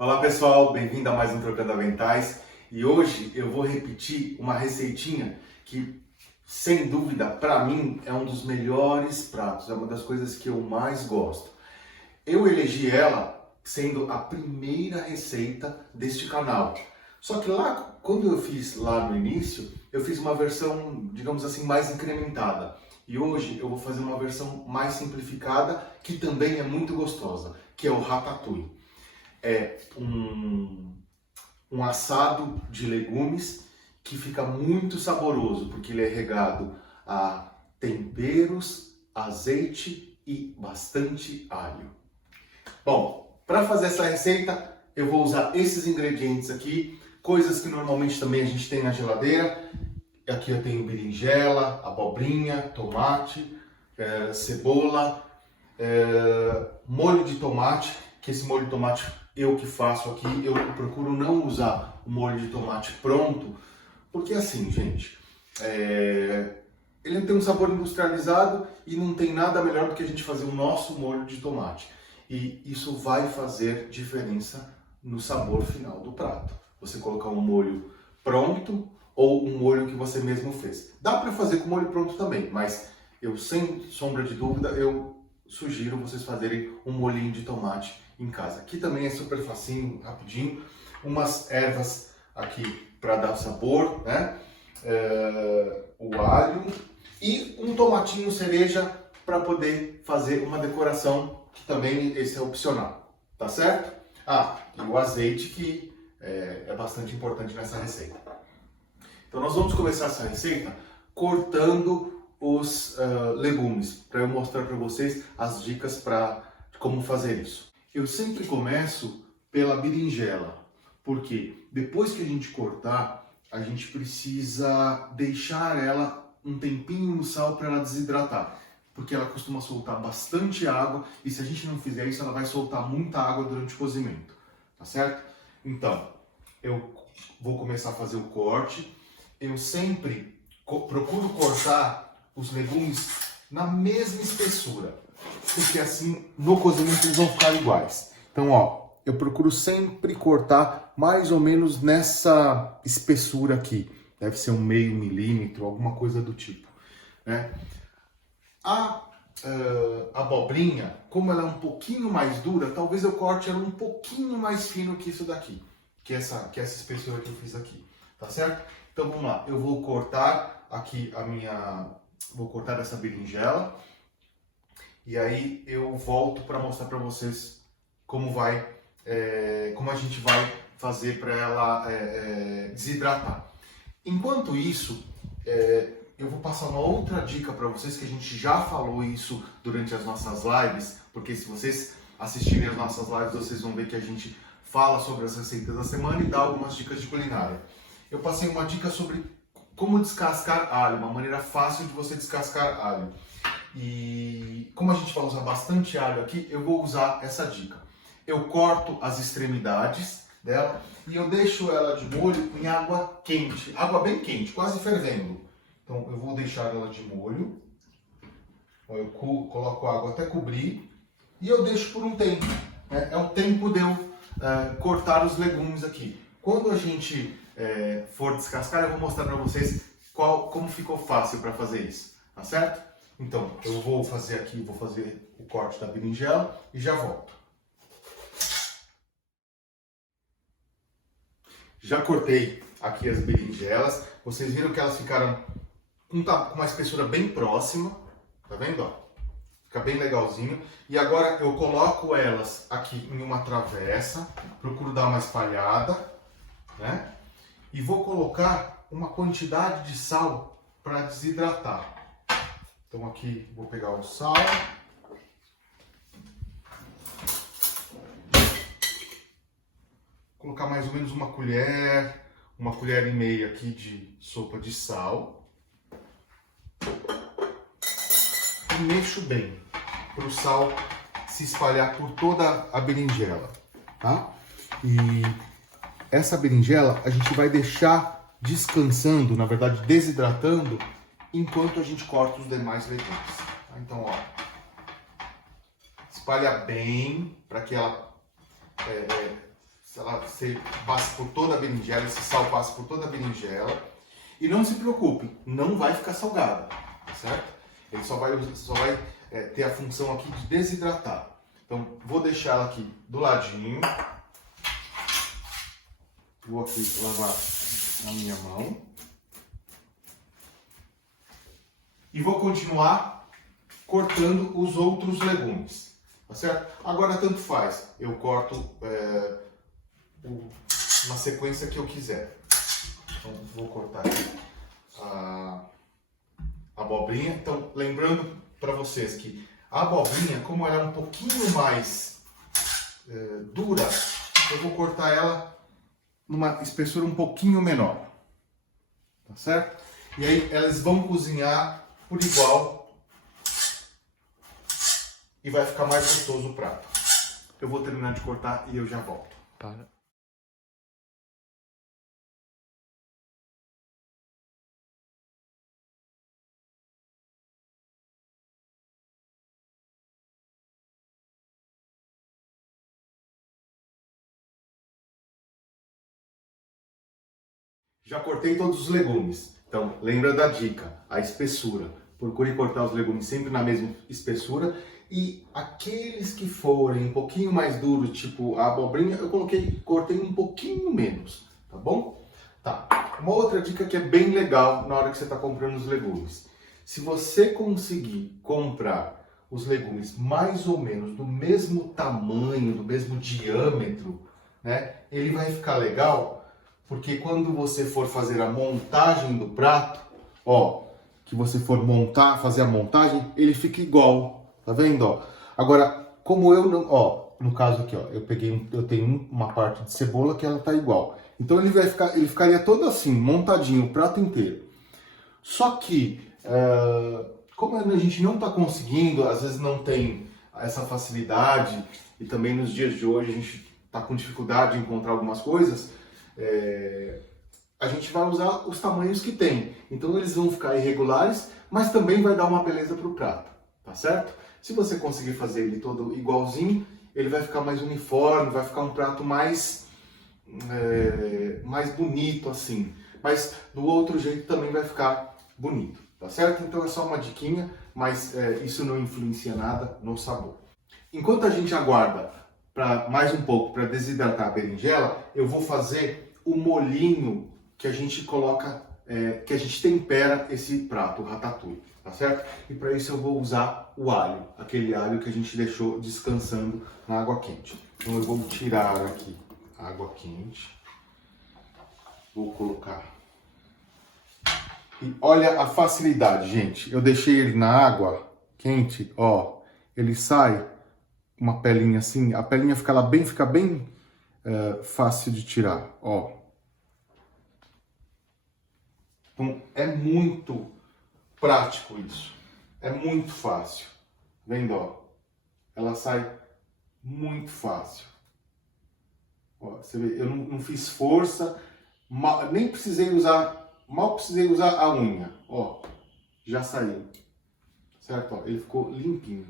Olá pessoal, bem-vindo a mais um Trocando Aventais e hoje eu vou repetir uma receitinha que, sem dúvida, para mim é um dos melhores pratos, é uma das coisas que eu mais gosto. Eu elegi ela sendo a primeira receita deste canal. Só que lá, quando eu fiz lá no início, eu fiz uma versão, digamos assim, mais incrementada. E hoje eu vou fazer uma versão mais simplificada, que também é muito gostosa, que é o ratatouille. É um assado de legumes que fica muito saboroso, porque ele é regado a temperos, azeite e bastante alho. Bom, para fazer essa receita, eu vou usar esses ingredientes aqui, coisas que normalmente também a gente tem na geladeira. Aqui eu tenho berinjela, abobrinha, tomate, cebola, molho de tomate, que esse molho de tomate eu que faço aqui, eu procuro não usar o molho de tomate pronto, porque assim, gente, ele tem um sabor industrializado e não tem nada melhor do que a gente fazer o nosso molho de tomate. E isso vai fazer diferença no sabor final do prato. Você colocar um molho pronto ou um molho que você mesmo fez. Dá para fazer com molho pronto também, mas eu, sem sombra de dúvida, eu sugiro vocês fazerem um molhinho de tomate em casa. Aqui também é super facinho, rapidinho. Umas ervas aqui para dar sabor, né? O alho e um tomatinho cereja para poder fazer uma decoração, que também esse é opcional, tá certo? E o azeite, que é bastante importante nessa receita. Então nós vamos começar essa receita cortando os legumes, para eu mostrar para vocês as dicas para como fazer isso. Eu sempre começo pela berinjela, porque depois que a gente cortar, a gente precisa deixar ela um tempinho no sal para ela desidratar, porque ela costuma soltar bastante água e se a gente não fizer isso, ela vai soltar muita água durante o cozimento, tá certo? Então, eu vou começar a fazer o corte. Eu sempre procuro cortar os legumes na mesma espessura, porque assim no cozimento eles vão ficar iguais. Então, eu procuro sempre cortar mais ou menos nessa espessura aqui. Deve ser um meio milímetro, alguma coisa do tipo, né? A abobrinha, como ela é um pouquinho mais dura, talvez eu corte ela um pouquinho mais fino que isso daqui, que essa espessura que eu fiz aqui, tá certo? Então vamos lá, eu vou cortar aqui vou cortar essa berinjela e aí eu volto para mostrar para vocês como a gente vai fazer para ela desidratar. Enquanto isso, eu vou passar uma outra dica para vocês, que a gente já falou isso durante as nossas lives, porque se vocês assistirem as nossas lives, vocês vão ver que a gente fala sobre as receitas da semana e dá algumas dicas de culinária. Eu passei uma dica sobre como descascar alho, uma maneira fácil de você descascar alho. E como a gente vai usar bastante alho aqui, eu vou usar essa dica. Eu corto as extremidades dela e eu deixo ela de molho em água quente, água bem quente, quase fervendo. Então eu vou deixar ela de molho, eu coloco a água até cobrir e eu deixo por um tempo. É o tempo de eu cortar os legumes aqui. Quando a gente for descascar, eu vou mostrar para vocês como ficou fácil para fazer isso, tá certo? Então eu vou fazer o corte da berinjela e já volto. Já cortei aqui as berinjelas, vocês viram que elas ficaram com uma espessura bem próxima, tá vendo? Fica bem legalzinho. E agora eu coloco elas aqui em uma travessa, procuro dar uma espalhada, né? E vou colocar uma quantidade de sal para desidratar. Então aqui vou pegar o sal. Colocar mais ou menos uma colher e meia aqui de sopa de sal. E mexo bem, para o sal se espalhar por toda a berinjela, tá? E essa berinjela a gente vai deixar descansando, na verdade desidratando, enquanto a gente corta os demais legumes. Tá? Então, espalha bem para que ela você passa por toda a berinjela, esse sal passa por toda a berinjela. E não se preocupe, não vai ficar salgada, tá certo? Ele só vai ter a função aqui de desidratar. Então, vou deixar ela aqui do ladinho. Vou aqui lavar a minha mão. E vou continuar cortando os outros legumes, tá certo? Agora tanto faz, eu corto na sequência que eu quiser. Então vou cortar aqui a abobrinha. Então lembrando para vocês que a abobrinha, como ela é um pouquinho mais dura, eu vou cortar ela numa espessura um pouquinho menor, tá certo? E aí elas vão cozinhar por igual e vai ficar mais gostoso o prato. Eu vou terminar de cortar e eu já volto. Já cortei todos os legumes. Então, lembra da dica, a espessura. Procure cortar os legumes sempre na mesma espessura. E aqueles que forem um pouquinho mais duros, tipo a abobrinha, eu cortei um pouquinho menos, tá bom? Tá. Uma outra dica que é bem legal na hora que você está comprando os legumes. Se você conseguir comprar os legumes mais ou menos do mesmo tamanho, do mesmo diâmetro, né? Ele vai ficar legal. Porque quando você for fazer a montagem do prato, ó, que você for fazer a montagem, ele fica igual, tá vendo, ó? Agora, como eu não, ó, no caso aqui, ó, eu tenho uma parte de cebola que ela tá igual. Então ele ficaria todo assim, montadinho, o prato inteiro. Só que, como a gente não tá conseguindo, às vezes não tem essa facilidade, e também nos dias de hoje a gente tá com dificuldade de encontrar algumas coisas, a gente vai usar os tamanhos que tem. Então eles vão ficar irregulares, mas também vai dar uma beleza para o prato, tá certo? Se você conseguir fazer ele todo igualzinho, ele vai ficar mais uniforme, vai ficar um prato mais bonito assim. Mas do outro jeito também vai ficar bonito, tá certo? Então é só uma diquinha, mas isso não influencia nada no sabor. Enquanto a gente aguarda mais um pouco para desidratar a berinjela, eu vou fazer o molhinho que a gente coloca, que a gente tempera esse prato, o ratatouille, tá certo? E para isso eu vou usar o alho, aquele alho que a gente deixou descansando na água quente. Então eu vou tirar aqui a água quente, vou colocar. E olha a facilidade, gente. Eu deixei ele na água quente, ó, ele sai uma pelinha assim, a pelinha fica bem fácil de tirar, ó. Então é muito prático isso, é muito fácil, vendo, ó, ela sai muito fácil. Ó, você vê, eu não fiz força, nem precisei usar, mal precisei usar a unha, ó, já saiu, certo? Ó, ele ficou limpinho.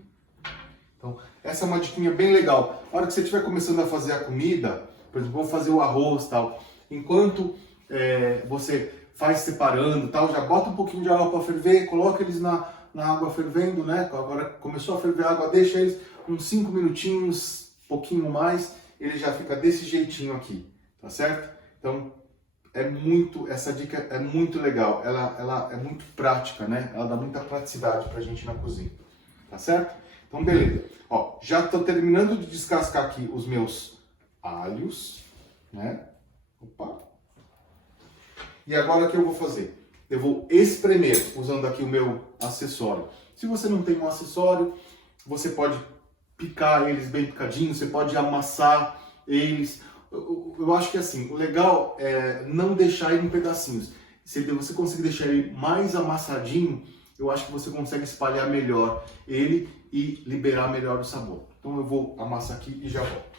Então, essa é uma diquinha bem legal. Na hora que você estiver começando a fazer a comida, por exemplo, vou fazer o arroz e tal, enquanto você faz separando tal, já bota um pouquinho de água para ferver, coloca eles na água fervendo, né? Agora começou a ferver a água, deixa eles uns 5 minutinhos, pouquinho mais, ele já fica desse jeitinho aqui, tá certo? Então, essa dica é muito legal, ela é muito prática, né? Ela dá muita praticidade pra gente na cozinha, tá certo? Então, beleza. Ó, já estou terminando de descascar aqui os meus alhos, né? Opa! E agora o que eu vou fazer? Eu vou espremer, usando aqui o meu acessório. Se você não tem um acessório, você pode picar eles bem picadinhos, você pode amassar eles. Eu acho que assim, o legal é não deixar ele em pedacinhos. Se você conseguir deixar ele mais amassadinho, eu acho que você consegue espalhar melhor ele e liberar melhor o sabor. Então eu vou amassar aqui e já volto.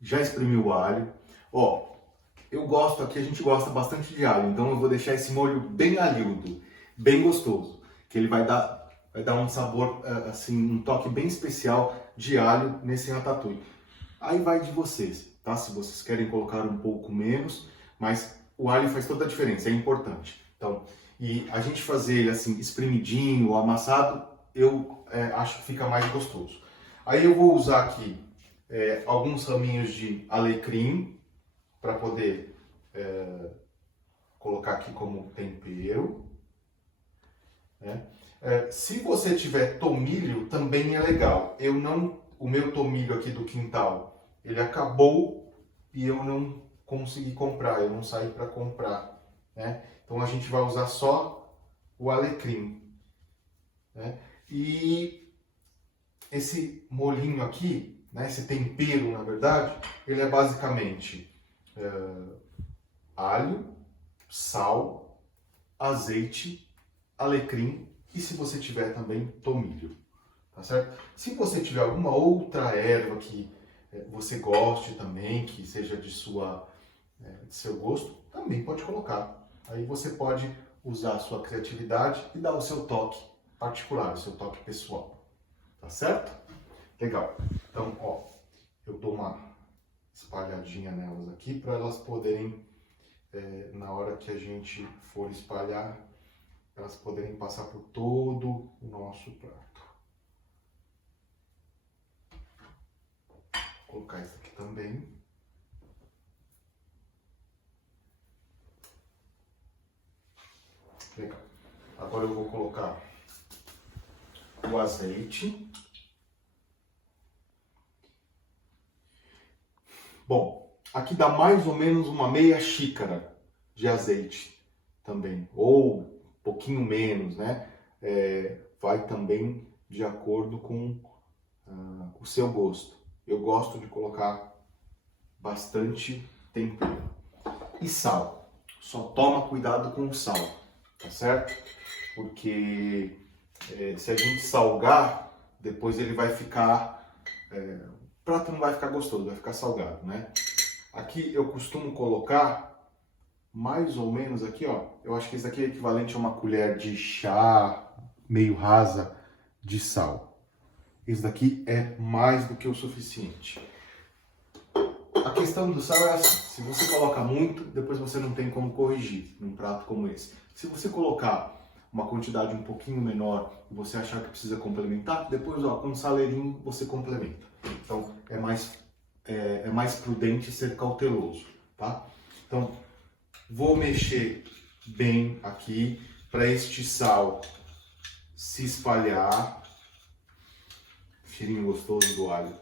Já espremi o alho. Ó, a gente gosta bastante de alho, então eu vou deixar esse molho bem alhudo, bem gostoso, que ele vai dar um sabor, assim, um toque bem especial de alho nesse ratatouille. Aí vai de vocês, tá? Se vocês querem colocar um pouco menos, mas o alho faz toda a diferença, é importante. Então, e a gente fazer ele assim, espremidinho ou amassado, eu acho que fica mais gostoso. Aí eu vou usar aqui alguns raminhos de alecrim para poder colocar aqui como tempero. Né? Se você tiver tomilho, também é legal. O meu tomilho aqui do quintal, ele acabou e eu não consegui comprar, eu não saí para comprar. Né? Então a gente vai usar só o alecrim. Né? E esse molhinho aqui, né, esse tempero, na verdade, ele é basicamente alho, sal, azeite, alecrim e, se você tiver também, tomilho. Tá certo? Se você tiver alguma outra erva que você goste também, que seja de seu gosto, também pode colocar. Aí você pode usar a sua criatividade e dar o seu toque particular, o seu toque pessoal. Tá certo? Legal. Então, ó, eu dou uma espalhadinha nelas aqui para elas poderem, na hora que a gente for espalhar, elas poderem passar por todo o nosso prato. Vou colocar isso aqui também. Legal. Agora eu vou colocar o azeite. Bom, aqui dá mais ou menos uma meia xícara de azeite também, ou um pouquinho menos, né? Vai também de acordo com o seu gosto. Eu gosto de colocar bastante tempero. E sal. Só toma cuidado com o sal, tá certo? Porque se a gente salgar, depois ele vai ficar... o prato não vai ficar gostoso, vai ficar salgado, né? Aqui eu costumo colocar mais ou menos aqui, ó. Eu acho que isso aqui é equivalente a uma colher de chá meio rasa de sal. Isso daqui é mais do que o suficiente. A questão do sal é assim, se você coloca muito, depois você não tem como corrigir num prato como esse. Se você colocar uma quantidade um pouquinho menor e você achar que precisa complementar, depois ó, com um saleirinho você complementa. Então é mais prudente ser cauteloso, tá? Então vou mexer bem aqui para este sal se espalhar, cheirinho gostoso do alho,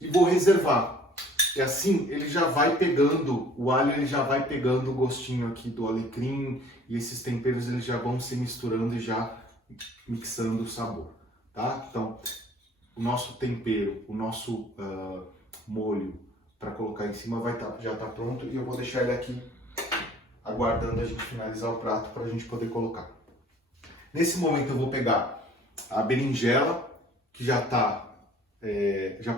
e vou reservar. E assim ele já vai pegando, o alho ele já vai pegando o gostinho aqui do alecrim e esses temperos eles já vão se misturando e já mixando o sabor, tá? Então o nosso tempero, o nosso molho para colocar em cima já tá pronto e eu vou deixar ele aqui aguardando a gente finalizar o prato para a gente poder colocar. Nesse momento eu vou pegar a berinjela que já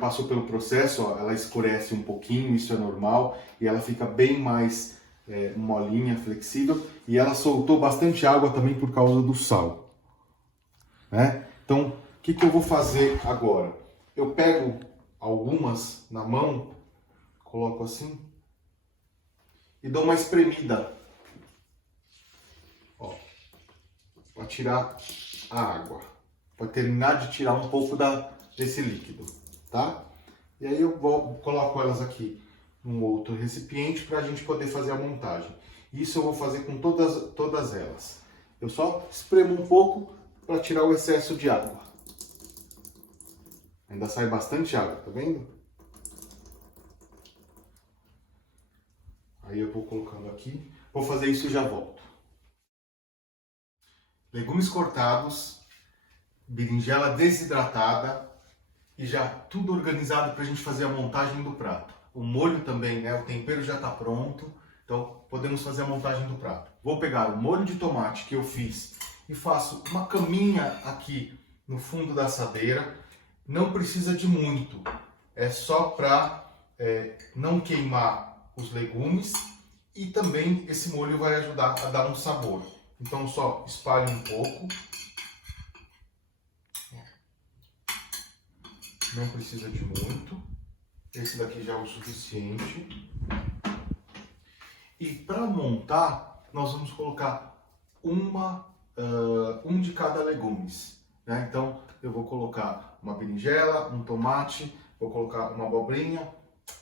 passou pelo processo, ó, ela escurece um pouquinho, isso é normal, e ela fica bem mais molinha, flexível, e ela soltou bastante água também por causa do sal. Né? Então, o que eu vou fazer agora? Eu pego algumas na mão, coloco assim, e dou uma espremida, para tirar a água, para terminar de tirar um pouco desse líquido, tá? E aí eu coloco elas aqui num outro recipiente para a gente poder fazer a montagem. Isso eu vou fazer com todas elas. Eu só espremo um pouco para tirar o excesso de água. Ainda sai bastante água, tá vendo? Aí eu vou colocando aqui. Vou fazer isso e já volto. Legumes cortados, berinjela desidratada e já tudo organizado para a gente fazer a montagem do prato. O molho também, né? O tempero já está pronto, então podemos fazer a montagem do prato. Vou pegar o molho de tomate que eu fiz e faço uma caminha aqui no fundo da assadeira. Não precisa de muito, é só para não queimar os legumes e também esse molho vai ajudar a dar um sabor. Então só espalho um pouco. não precisa de muito. Esse daqui já é o suficiente. E para montar, nós vamos colocar um de cada legumes, né? Então, eu vou colocar uma berinjela, um tomate, vou colocar uma abobrinha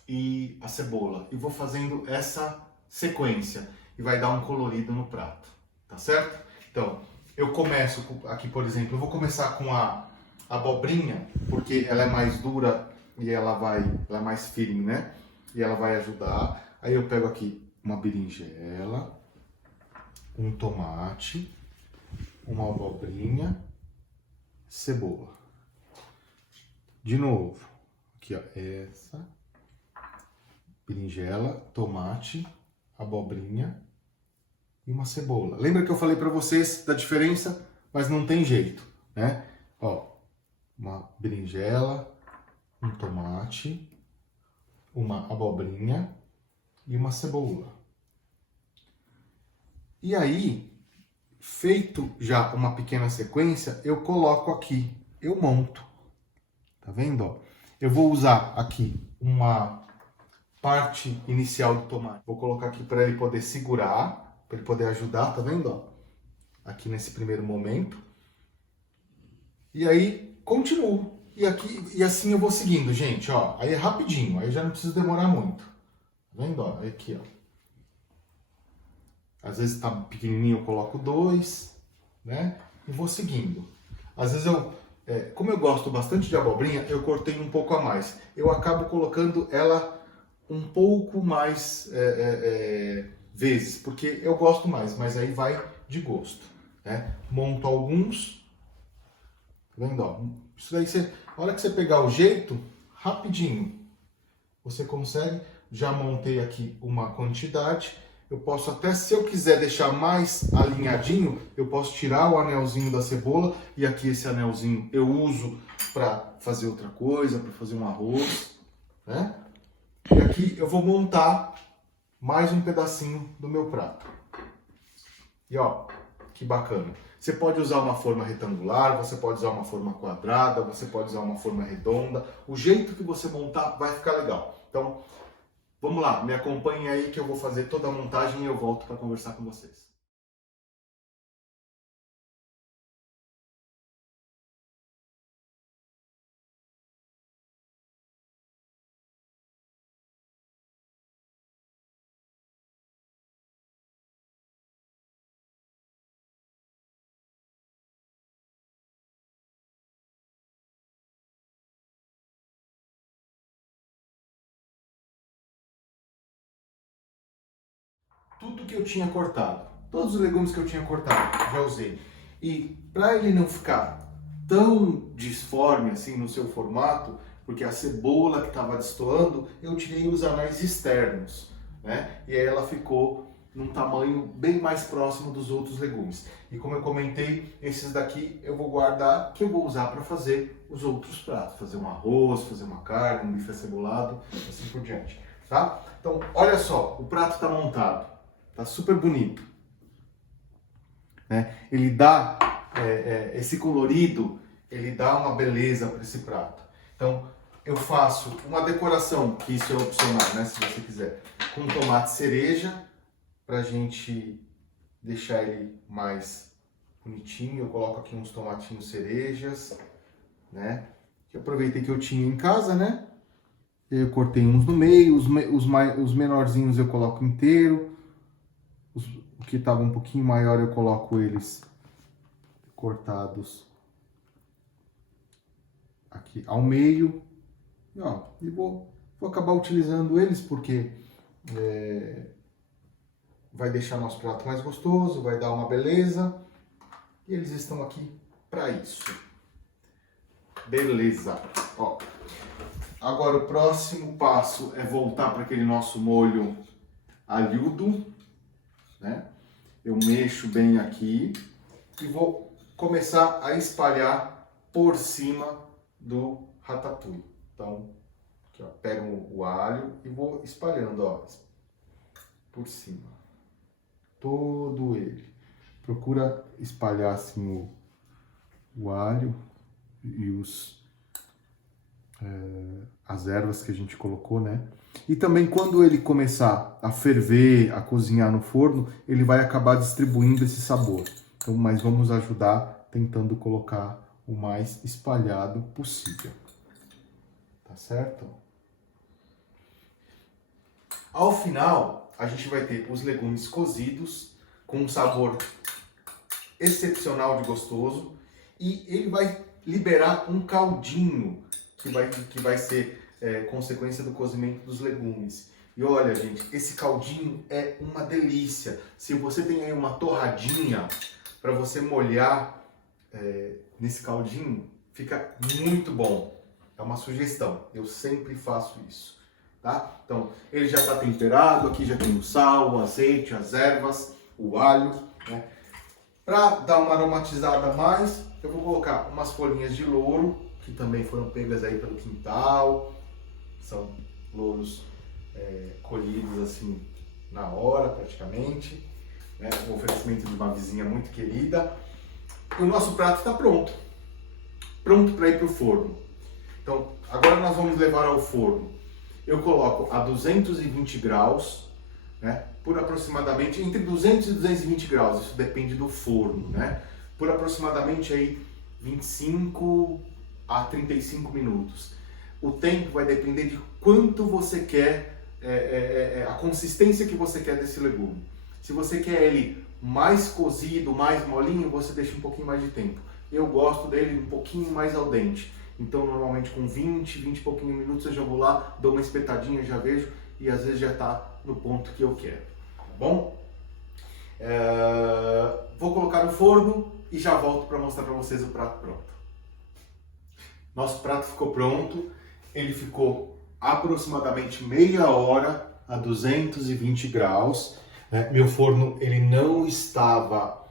e a cebola. E vou fazendo essa sequência e vai dar um colorido no prato, tá certo? Então, eu começo aqui, por exemplo, eu vou começar com a abobrinha, porque ela é mais dura e ela é mais firme, né? E ela vai ajudar. Aí eu pego aqui uma berinjela, um tomate, uma abobrinha, cebola. De novo, aqui ó, essa, berinjela, tomate, abobrinha e uma cebola. Lembra que eu falei para vocês da diferença? Mas não tem jeito, né? Ó, uma berinjela, um tomate, uma abobrinha e uma cebola. E aí, feito já uma pequena sequência, eu coloco aqui, eu monto. Tá vendo? Ó? Eu vou usar aqui uma parte inicial do tomate. Vou colocar aqui para ele poder segurar, para ele poder ajudar, tá vendo? Ó? Aqui nesse primeiro momento. E aí, continuo. E assim eu vou seguindo, gente, ó. Aí é rapidinho, aí já não precisa demorar muito. Tá vendo? Ó? Aqui, ó. Às vezes tá pequenininho, eu coloco 2, né? E vou seguindo. Às vezes como eu gosto bastante de abobrinha, eu cortei um pouco a mais. Eu acabo colocando ela um pouco mais vezes, porque eu gosto mais, mas aí vai de gosto, né? Monto alguns, tá vendo? Ó? Isso daí, a hora que você pegar o jeito, rapidinho, você consegue. Já montei aqui uma quantidade. Eu posso até, se eu quiser deixar mais alinhadinho, eu posso tirar o anelzinho da cebola e aqui esse anelzinho eu uso para fazer outra coisa, para fazer um arroz, né? E aqui eu vou montar mais um pedacinho do meu prato. E ó, que bacana. Você pode usar uma forma retangular, você pode usar uma forma quadrada, você pode usar uma forma redonda. O jeito que você montar vai ficar legal. Então, vamos lá, me acompanhem aí que eu vou fazer toda a montagem e eu volto para conversar com vocês. Tudo que eu tinha cortado, todos os legumes que eu tinha cortado, já usei. E para ele não ficar tão disforme assim no seu formato, porque a cebola que estava destoando, eu tirei os anéis externos, né? E aí ela ficou num tamanho bem mais próximo dos outros legumes. E como eu comentei, esses daqui eu vou guardar, que eu vou usar para fazer os outros pratos, fazer um arroz, fazer uma carne, um bife acebolado, assim por diante, tá? Então, olha só, o prato está montado. Tá super bonito, né? Ele dá esse colorido, ele dá uma beleza para esse prato. Então eu faço uma decoração, que isso é opcional, né? Se você quiser, com tomate cereja, para a gente deixar ele mais bonitinho. Eu coloco aqui uns tomatinhos cerejas, né? Que eu aproveitei que eu tinha em casa, né? Eu cortei uns no meio, os menorzinhos eu coloco inteiro. O que estava um pouquinho maior eu coloco eles cortados aqui ao meio. E, ó, vou acabar utilizando eles porque vai deixar nosso prato mais gostoso, vai dar uma beleza. E eles estão aqui para isso. Beleza. Ó, agora o próximo passo é voltar para aquele nosso molho alhudo, né? Eu mexo bem aqui e vou começar a espalhar por cima do ratatouille. Então, aqui, ó, pego o alho e vou espalhando, ó, por cima. Todo ele. Procura espalhar assim o alho e as ervas que a gente colocou, né? E também quando ele começar a ferver, a cozinhar no forno, ele vai acabar distribuindo esse sabor. Então, mas vamos ajudar tentando colocar o mais espalhado possível. Tá certo? Ao final, a gente vai ter os legumes cozidos com um sabor excepcional de gostoso e ele vai liberar um caldinho que vai ser consequência do cozimento dos legumes. E olha, gente, esse caldinho é uma delícia. Se você tem aí uma torradinha para você molhar nesse caldinho, fica muito bom. É uma sugestão, eu sempre faço isso. Tá? Então, ele já está temperado, aqui já tem o sal, o azeite, as ervas, o alho, né? Para dar uma aromatizada a mais, eu vou colocar umas folhinhas de louro, que também foram pegas aí pelo quintal. São louros colhidos assim na hora, praticamente. Né? Um oferecimento de uma vizinha muito querida. E o nosso prato está pronto. Pronto para ir para o forno. Então, agora nós vamos levar ao forno. Eu coloco a 220 graus, né? Por aproximadamente entre 200 e 220 graus, isso depende do forno, né? Por aproximadamente aí 25 a 35 minutos. O tempo vai depender de quanto você quer, a consistência que você quer desse legume. Se você quer ele mais cozido, mais molinho, você deixa um pouquinho mais de tempo. Eu gosto dele um pouquinho mais al dente. Então, normalmente com 20 e pouquinho minutos eu já vou lá, dou uma espetadinha, já vejo e às vezes já está no ponto que eu quero, tá bom? Vou colocar no forno e já volto para mostrar para vocês o prato pronto. Nosso prato ficou pronto, ele ficou aproximadamente meia hora a 220 graus. Meu forno ele não estava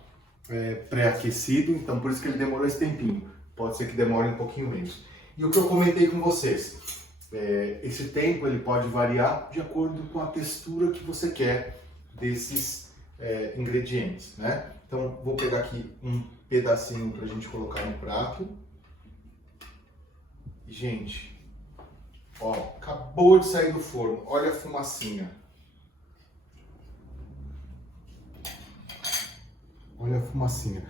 pré-aquecido, então por isso que ele demorou esse tempinho. Pode ser que demore um pouquinho menos. E o que eu comentei com vocês, esse tempo ele pode variar de acordo com a textura que você quer desses ingredientes, né? Então vou pegar aqui um pedacinho para a gente colocar no prato. E, gente, ó, acabou de sair do forno. Olha a fumacinha. Olha a fumacinha.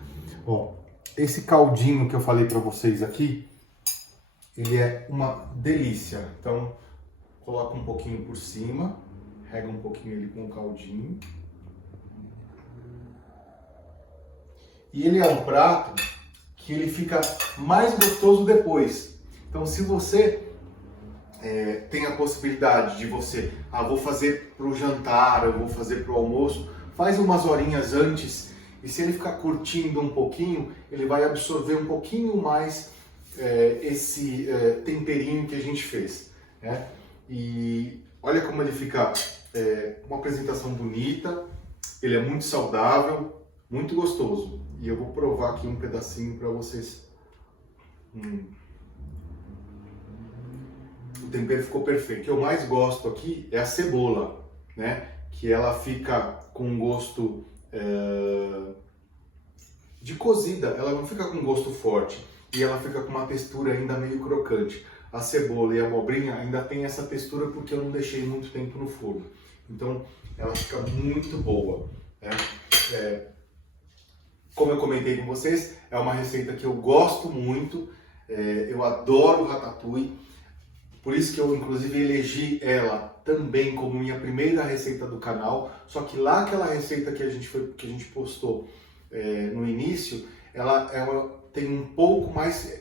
Ó, esse caldinho que eu falei para vocês aqui, ele é uma delícia. Então, coloca um pouquinho por cima, rega um pouquinho ele com o caldinho. E ele é um prato que ele fica mais gostoso depois. Então, se você tem a possibilidade de você, vou fazer para o jantar, eu vou fazer para o almoço, faz umas horinhas antes. E se ele ficar curtindo um pouquinho, ele vai absorver um pouquinho mais esse temperinho que a gente fez, né? E olha como ele fica, uma apresentação bonita, ele é muito saudável, muito gostoso. E eu vou provar aqui um pedacinho para vocês. O tempero ficou perfeito. O que eu mais gosto aqui é a cebola, né? Que ela fica com um gosto de cozida, ela não fica com gosto forte e ela fica com uma textura ainda meio crocante. A cebola e a abobrinha ainda tem essa textura porque eu não deixei muito tempo no forno, então ela fica muito boa, né? Como eu comentei com vocês, é uma receita que eu gosto muito, eu adoro ratatouille, por isso que eu inclusive elegi ela também como minha primeira receita do canal, só que lá aquela receita que a gente postou no início, ela tem um pouco mais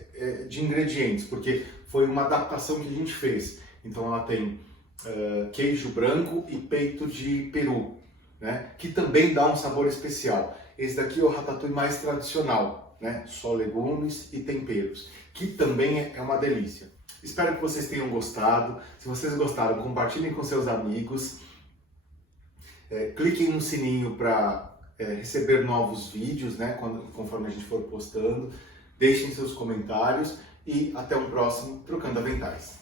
de ingredientes, porque foi uma adaptação que a gente fez. Então ela tem queijo branco e peito de peru, né? Que também dá um sabor especial. Esse daqui é o ratatouille mais tradicional, né? Só legumes e temperos, que também é uma delícia. Espero que vocês tenham gostado. Se vocês gostaram, compartilhem com seus amigos. Cliquem no sininho para receber novos vídeos, né? Conforme a gente for postando. Deixem seus comentários e até um próximo Trocando Aventais.